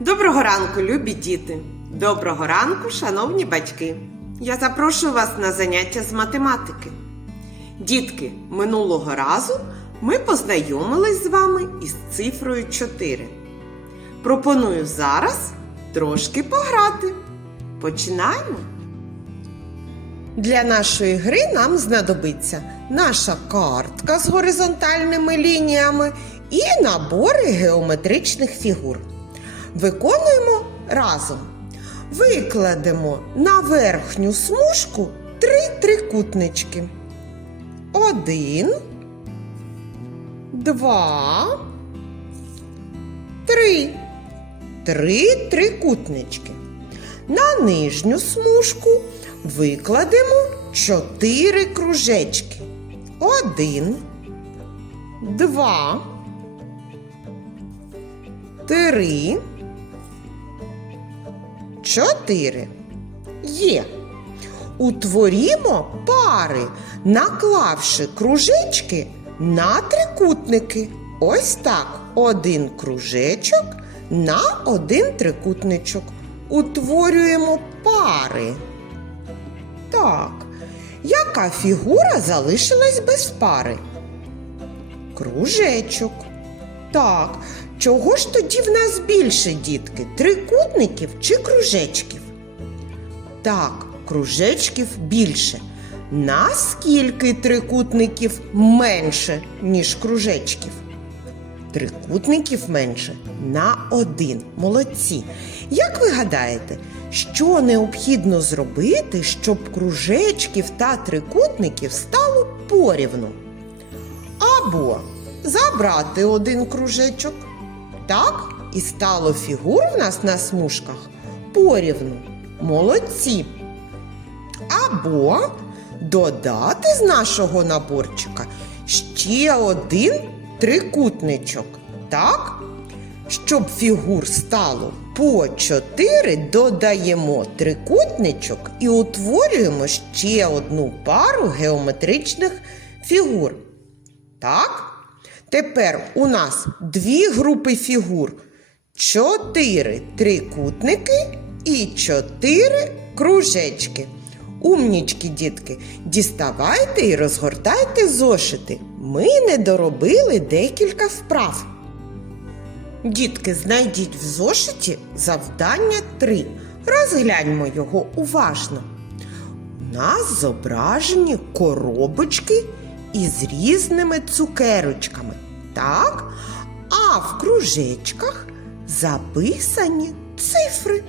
Доброго ранку, любі діти! Доброго ранку, шановні батьки! Я запрошую вас на заняття з математики. Дітки, минулого разу ми познайомились з вами із цифрою 4. Пропоную зараз трошки пограти. Починаємо. Для нашої гри нам знадобиться наша картка з горизонтальними лініями і набори геометричних фігур. Виконуємо разом. Викладемо на верхню смужку три трикутнички. Один, два, три. Три трикутнички. На нижню смужку викладемо чотири кружечки. Один, два, три, чотири. Є. Утворімо пари, наклавши кружечки на трикутники. Ось так. Один кружечок на один трикутничок. Утворюємо пари. Так. Яка фігура залишилась без пари? Кружечок. Так. Чого ж тоді в нас більше, дітки? Трикутників чи кружечків? Так, кружечків більше. Наскільки трикутників менше, ніж кружечків? Трикутників менше на один. Молодці. Як ви гадаєте, що необхідно зробити, щоб кружечків та трикутників стало порівну? Або забрати один кружечок. Так, і стало фігур в нас на смужках порівну. Молодці. Або додати з нашого наборчика ще один трикутничок. Так? Щоб фігур стало по 4, додаємо трикутничок і утворюємо ще одну пару геометричних фігур. Так? Тепер у нас дві групи фігур: чотири трикутники і чотири кружечки. Умнічки, дітки, діставайте і розгортайте зошити. Ми не доробили декілька вправ. Дітки, знайдіть в зошиті завдання 3. Розгляньмо його уважно. У нас зображені коробочки із різними цукерочками. Так? А в кружечках записані цифри.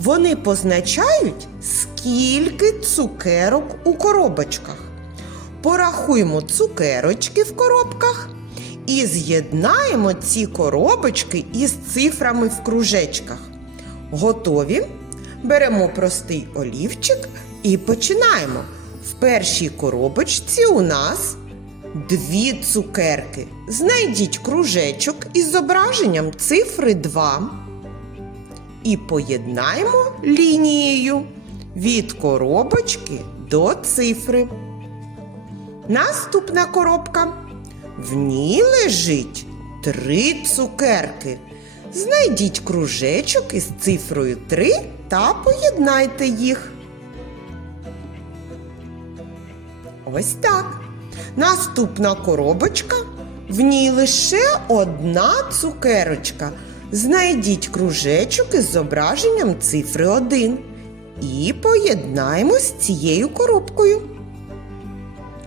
Вони позначають, скільки цукерок у коробочках. Порахуємо цукерочки в коробках і з'єднаємо ці коробочки із цифрами в кружечках. Готові? Беремо простий олівчик і починаємо. В першій коробочці у нас дві цукерки. Знайдіть кружечок із зображенням цифри 2 і поєднаємо лінією від коробочки до цифри. Наступна коробка. В ній лежить три цукерки. Знайдіть кружечок із цифрою 3 та поєднайте їх. Ось так. Наступна коробочка. В ній лише одна цукерочка. Знайдіть кружечок із зображенням цифри 1 і поєднаємо з цією коробкою.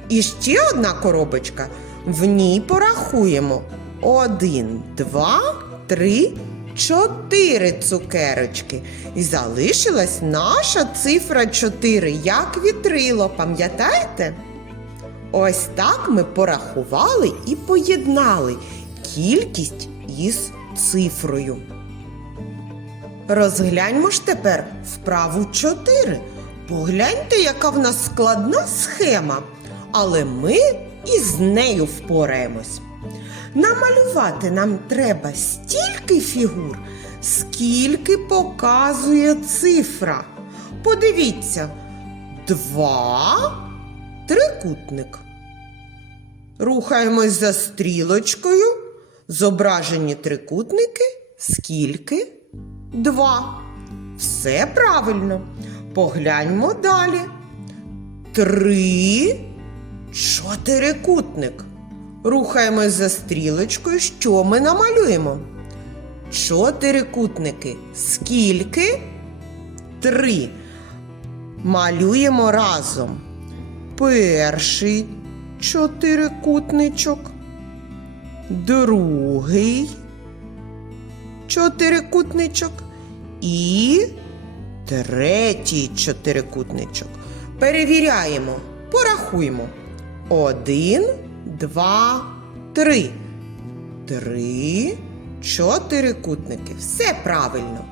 І ще одна коробочка. В ній порахуємо 1, 2, 3, 4 цукерочки. І залишилась наша цифра 4, як вітрило, пам'ятаєте? Ось так ми порахували і поєднали кількість із цифрою. Розгляньмо ж тепер вправу 4. Погляньте, яка в нас складна схема, але ми із нею впораємось. Намалювати нам треба стільки фігур, скільки показує цифра. Подивіться, два трикутник. Рухаємось за стрілочкою. Зображені трикутники скільки? два. Все правильно. Погляньмо далі. Три. Чотирикутник. Рухаємось за стрілочкою. Що ми намалюємо? Чотирикутники. Скільки? Три. Малюємо разом. Перший чотирикутничок. Другий чотирикутничок і третій чотирикутничок. Перевіряємо, порахуємо. Один, два, три. Три чотирикутники. Все правильно.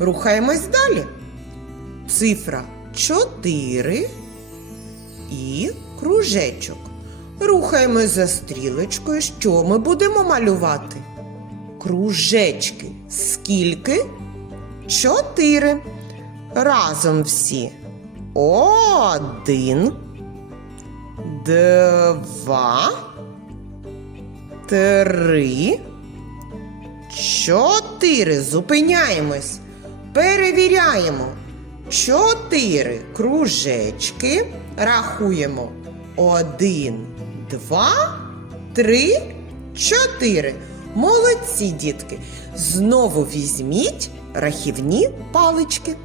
Рухаємось далі. Цифра 4 і кружечок. Рухаємось за стрілочкою. Що ми будемо малювати? Кружечки. Скільки? Чотири. Разом всі. Один. Два. Три. Чотири. Зупиняємось. Перевіряємо. Чотири кружечки. Рахуємо. Один, два, три, чотири. Молодці, дітки. Знову візьміть рахівні палички.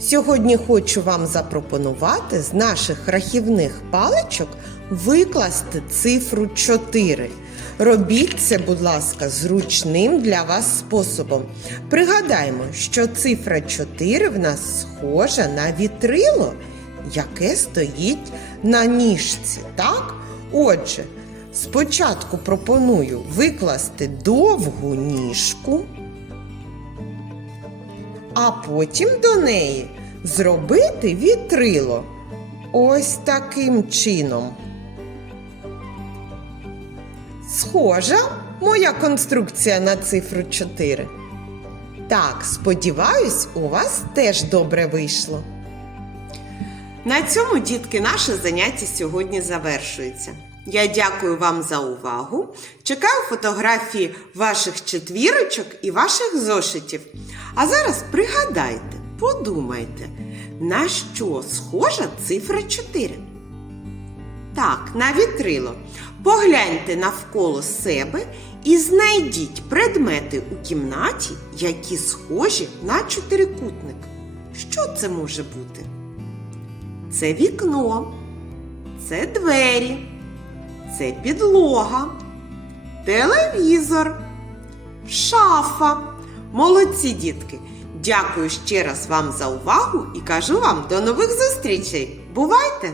Сьогодні хочу вам запропонувати з наших рахівних паличок викласти цифру 4. Робіть це, будь ласка, зручним для вас способом. Пригадаймо, що цифра 4 в нас схожа на вітрило, яке стоїть на ніжці. Так? Отже, спочатку пропоную викласти довгу ніжку а потім до неї зробити вітрило. Ось таким чином. Схожа моя конструкція на цифру 4. Так, сподіваюсь, у вас теж добре вийшло. На цьому, дітки, наше заняття сьогодні завершується. Я дякую вам за увагу. Чекаю фотографії ваших четвірочок і ваших зошитів. А зараз пригадайте, подумайте, на що схожа цифра 4? Так, на вітрило. Погляньте навколо себе і знайдіть предмети у кімнаті, які схожі на чотирикутник. Що це може бути? Це вікно, це двері, це підлога, телевізор, шафа. Молодці дітки! Дякую ще раз вам за увагу і кажу вам до нових зустрічей. Бувайте!